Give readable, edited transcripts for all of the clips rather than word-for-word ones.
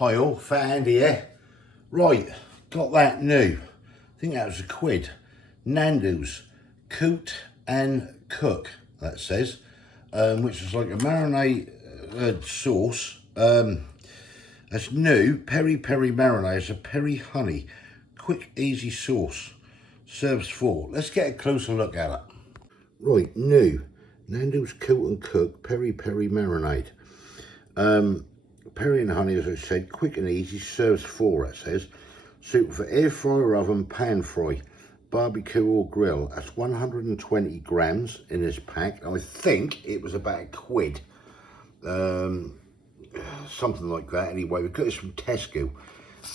Hi all, Fat Andy here. Right, got that new. I think that was £1. Nando's Coot and Cook, that says, which is like a marinade sauce. That's new, peri-peri marinade. It's a Peri-Honey, quick, easy sauce. Serves 4. Let's get a closer look at it. Right, new Nando's Coot and Cook peri-peri marinade. Peri and honey, as I said, quick and easy, serves 4, it says. Suitable for air fry or oven, pan fry, barbecue or grill. That's 120 grams in this pack. I think it was about £1. Something like that. Anyway, we got this from Tesco.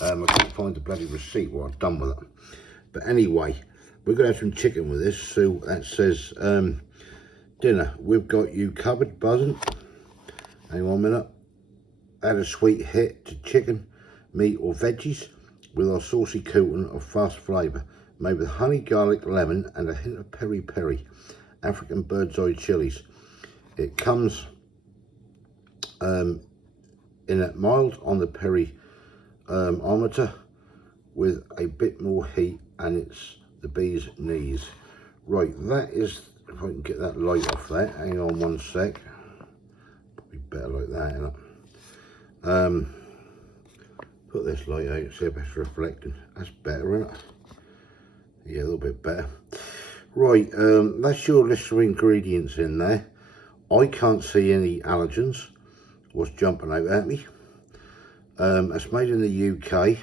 I couldn't find the bloody receipt, what I've done with it. But anyway, we're going to have some chicken with this. So that says, dinner, we've got you covered, buzzing. Hang on a minute. Add a sweet hit to chicken, meat or veggies with our saucy coating of fast flavour, made with honey, garlic, lemon and a hint of peri-peri, African bird's eye chilies. It comes in at mild on the peri-ometer with a bit more heat, and it's the bee's knees. Right, that is, if I can get that light off there, hang on one sec. Probably better like that, isn't it? Put this light out, see if it's reflecting. That's better, isn't it? Yeah, a little bit better. Right, that's your list of ingredients in there. I can't see any allergens. What's jumping out at me? It's made in the UK,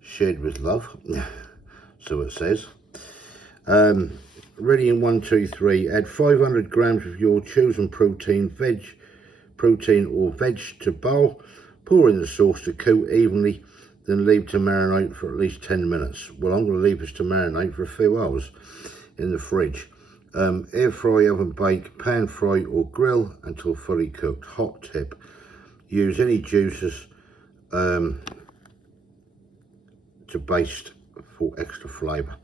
shared with love, so it says. Ready in 1, 2, 3. Add 500 grams of your chosen protein or veg to bowl. Pour in the sauce to coat evenly, then leave to marinate for at least 10 minutes. Well, I'm going to leave this to marinate for a few hours in the fridge. Air fry, oven bake, pan fry or grill until fully cooked. Hot tip, use any juices to baste for extra flavour.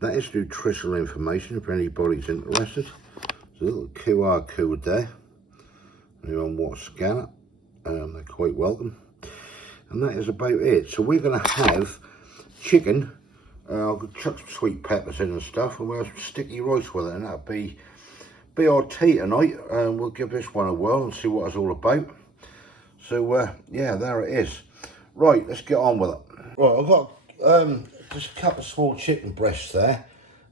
That is nutritional information if anybody's interested. There's a little QR code there. Anyone want to scan it, they're quite welcome. And that is about it. So we're going to have chicken. I'll chuck some sweet peppers in and stuff, and we'll have some sticky rice with it, and that'll be our tea tonight. We'll give this one a whirl and see what it's all about. So yeah, there it is. Right, let's get on with it. Right, I've got just a couple of small chicken breasts there,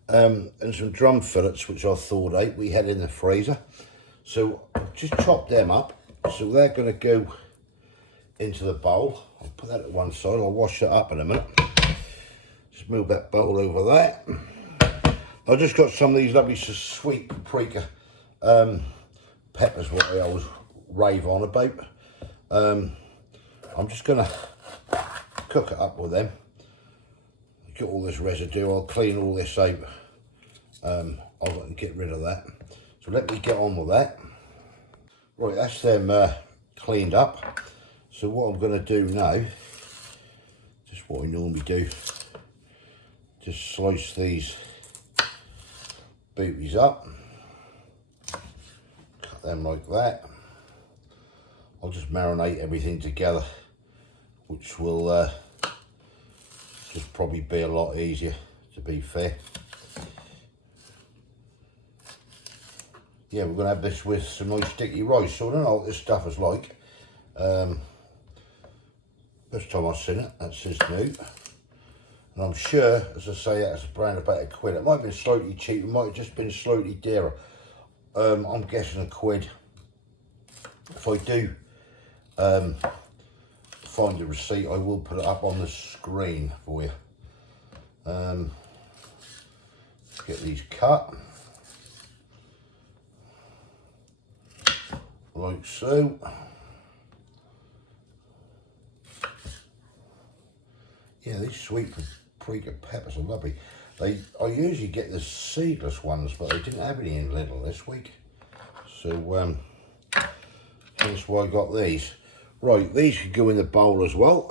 and some drum fillets which I thawed out. We had in the freezer. So just chop them up. So they're going to go into the bowl. I'll put that at one side. I'll wash it up in a minute. Just move that bowl over there. I've just got some of these lovely sweet paprika peppers, what I always rave on about. I'm just going to cook it up with them. Get all this residue. I'll clean all this out. I'll get rid of that. So let me get on with that. Right, that's them cleaned up. So what I'm going to do now, just what I normally do, just slice these booties up, cut them like that. I'll just marinate everything together, which will just probably be a lot easier, to be fair. Yeah, we're going to have this with some nice sticky rice. So I don't know what this stuff is like. First time I've seen it, that says new. And I'm sure, as I say, that's around about £1. It might have been slightly cheaper, it might have just been slightly dearer. I'm guessing £1. If I do find the receipt, I will put it up on the screen for you. Let's get these cut. Like so. Yeah, these sweet paprika peppers are lovely. I usually get the seedless ones, but I didn't have any in Lidl this week. So that's why I got these. Right, these should go in the bowl as well.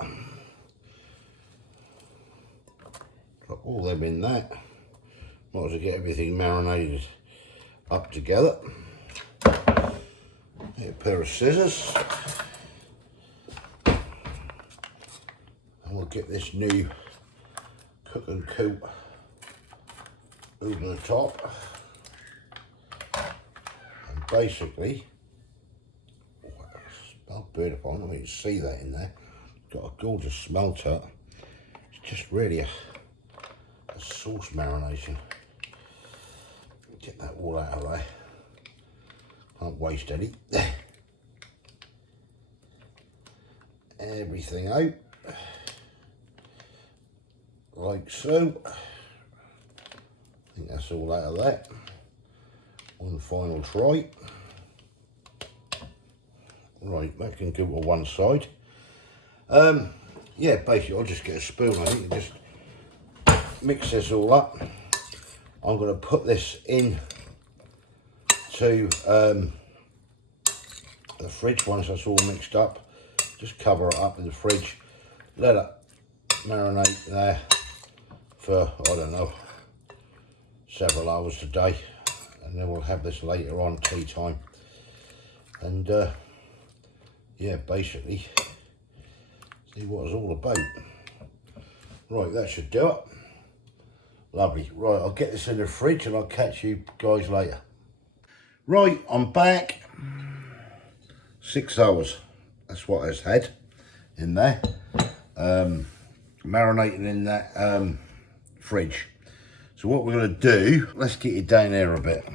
Drop all them in that. Might as well get everything marinated up together. A pair of scissors. get this new cook and cool over the top, and basically, oh, it smells beautiful. I don't know if you can see that in there. Got a gorgeous smell to it. It's just really a sauce marination. Get that all out of there. Can't waste any. Everything out like so. I think that's all out of that. One final try. Right, that can go to one side. Yeah, basically I'll just get a spoon, I think, and just mix this all up. I'm going to put this in to the fridge once that's all mixed up. Just cover it up in the fridge, let it marinate there for, I don't know, several hours today, and then we'll have this later on, tea time. And yeah, basically see what it's all about. Right, that should do it. Lovely. Right, I'll get this in the fridge and I'll catch you guys later. Right, I'm back. 6 hours. That's what it's had in there. Marinating in that fridge. So what we're going to do, let's get you down there a bit.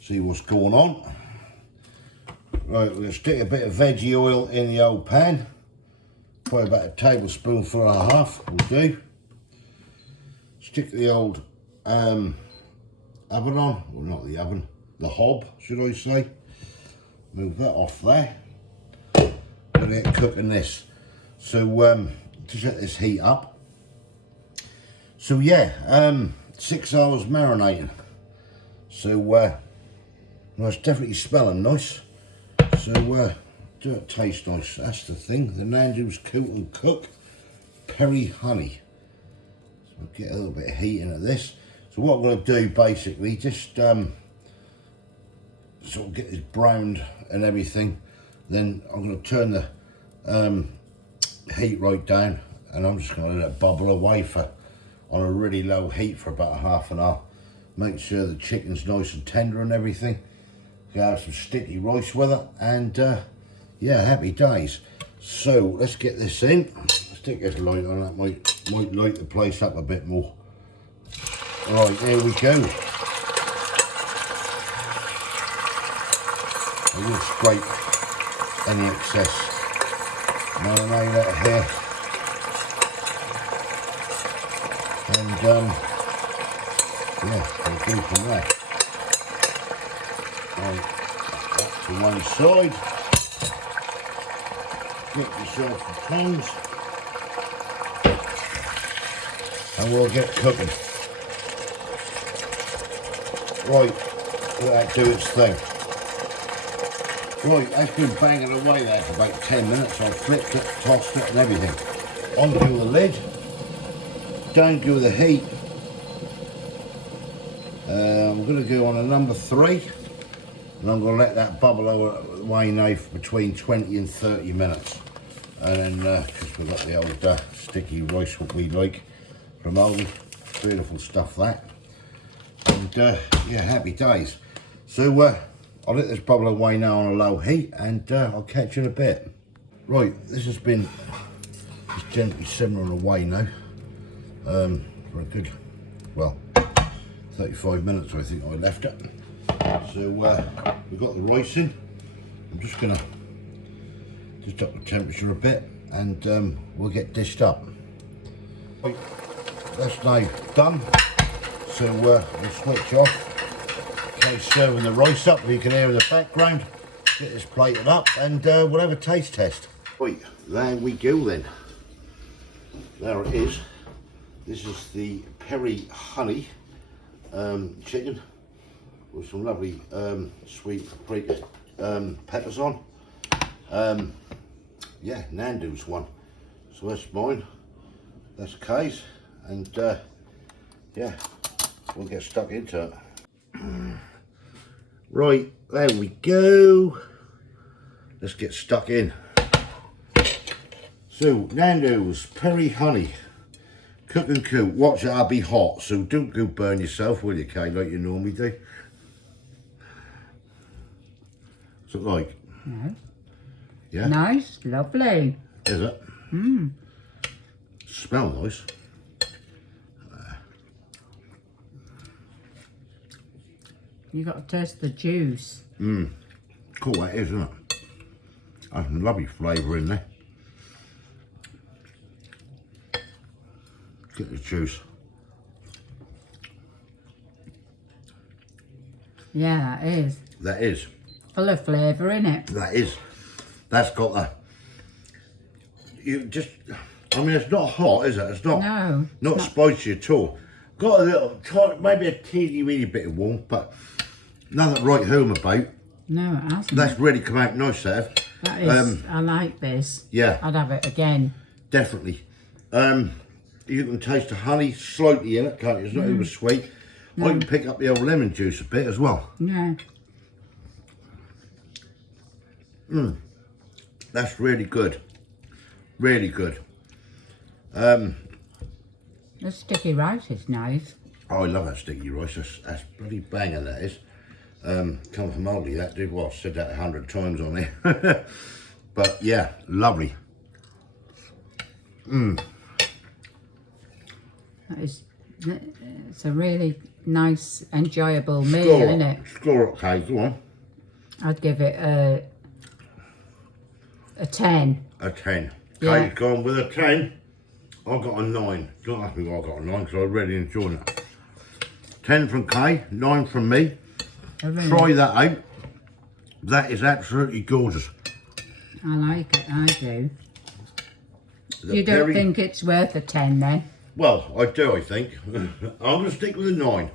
See what's going on. Right, we're going to stick a bit of veggie oil in the old pan. Probably about a tablespoonful and a half will do. Stick the old oven on, well, not the oven, the hob, should I say. Move that off there. We're going to get cooking this. So just let this heat up. So yeah, 6 hours marinating. So well, it's definitely smelling nice. So do it taste nice. That's the thing. The Nando's Cool and Cook Peri-Honey. So we'll get a little bit of heat into this. So what I'm going to do basically, just sort of get this browned and everything. Then I'm going to turn the heat right down, and I'm just going to let it bubble away on a really low heat for about half an hour. Make sure the chicken's nice and tender and everything. You have some sticky rice with it, and yeah, happy days. So let's get this in. Stick this light on, that might light the place up a bit more. Right, here we go. I will scrape any excess marinade out of here, and yeah, we'll go from there. Right, back to one side. Get yourself some tongs, and we'll get cooking. Right, let that do its thing. Right, that's been banging away there for about 10 minutes. I've flipped it, tossed it and everything. Onto the lid, down go the heat. I'm going to go on a number 3, and I'm going to let that bubble away now for between 20 and 30 minutes. And then, because we've got the old sticky rice, what we like from home, beautiful stuff that. And yeah, happy days. So I'll let this bubble away now on a low heat, and I'll catch you in a bit. Right, this has been just gently simmering away now for a good, well, 35 minutes I think I left it. So we've got the rice in. I'm just gonna up the temperature a bit, and we'll get dished up. Right, that's now done. So we'll switch off. Okay, serving the rice up, you can hear in the background. Get this plated up, and we'll have a taste test. Right, there we go then. There it is. This is the Peri-Honey chicken with some lovely sweet paprika peppers on. Yeah, Nando's one. So that's mine, that's Kaye's, and yeah, we'll get stuck into it. Right, there we go. Let's get stuck in. So, Nando's Peri-Honey. Cook and cool. Watch it, I'll be hot. So don't go burn yourself, will you, Kaye, like you normally do? What's it like? No. Yeah? Nice, lovely. Is it? Smell nice. You got to taste the juice. Cool that is, isn't it? That's some lovely flavour in there. Get the juice. Yeah, that is. That is. Full of flavour, innit? That is. That's got that. You just, I mean, it's not hot, is it? It's not. No. Not spicy at all. Got a little, maybe a teeny weeny bit of warmth, but nothing right home about. No, it hasn't. That's really come out nice, there. That is, I like this. Yeah. I'd have it again. Definitely. You can taste the honey slightly in it, can't you? It's not over sweet. I can pick up the old lemon juice a bit as well. Yeah. That's really good. Really good. The sticky rice is nice. Oh, I love that sticky rice. That's bloody banging, that is. Come from Aldi, that did. Well, I've said that 100 times on here. But yeah, lovely. That is, it's a really nice, enjoyable meal, isn't it? Score up, Kaye, go on. I'd give it a 10. A 10. Yeah. Kaye's gone with a 10. I've got a 9. Don't ask me why I got a 9 because I really enjoyed it. 10 from Kaye, 9 from me. Really? Try that out. That is absolutely gorgeous. I like it, I do. You don't think it's worth a 10 then? Well, I do, I think. I'm going to stick with a 9.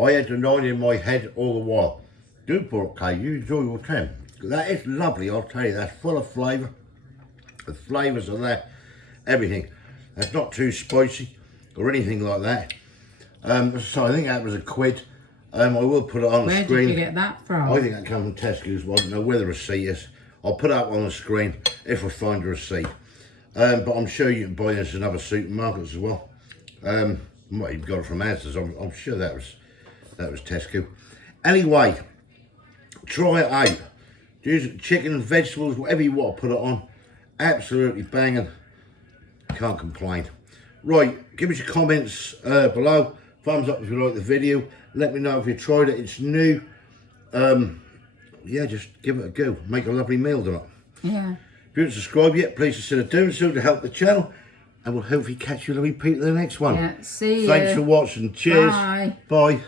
I had the 9 in my head all the while. Do for it, Kaye. You enjoy your 10. That is lovely, I'll tell you. That's full of flavour. The flavours are there. Everything. That's not too spicy or anything like that. So I think that was a quid. I will put it on the screen. Where did you get that from? I think that comes from Tesco's. I don't know where the receipt is. I'll put it up on the screen if I find a receipt. But I'm sure you can buy this in other supermarkets as well. Might even got it from Asda's. I'm sure that was Tesco. Anyway, try it out. Use chicken, vegetables, whatever you want to put it on. Absolutely banging. Can't complain. Right, give us your comments below. Thumbs up if you like the video. Let me know if you tried it. It's new. Yeah, just give it a go. Make a lovely meal, don't it? Yeah. If you haven't subscribed yet, please consider doing so to help the channel. And we'll hopefully catch you lovely people in the next one. Yeah, see you. Thanks for watching. Cheers. Bye. Bye.